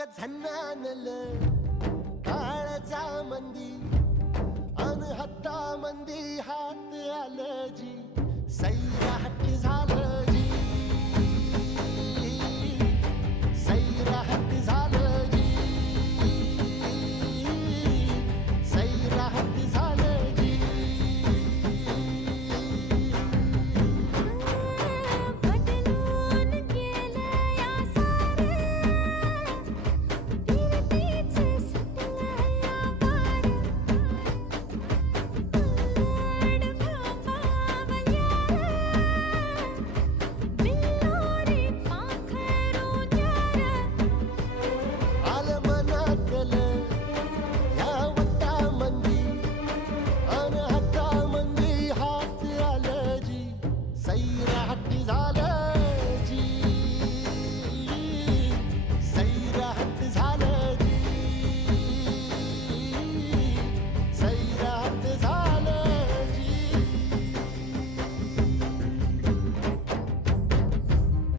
वाग झन्नानल काळजा मंदी अन हत्ता मंदी हात आलं जी सैराट झालं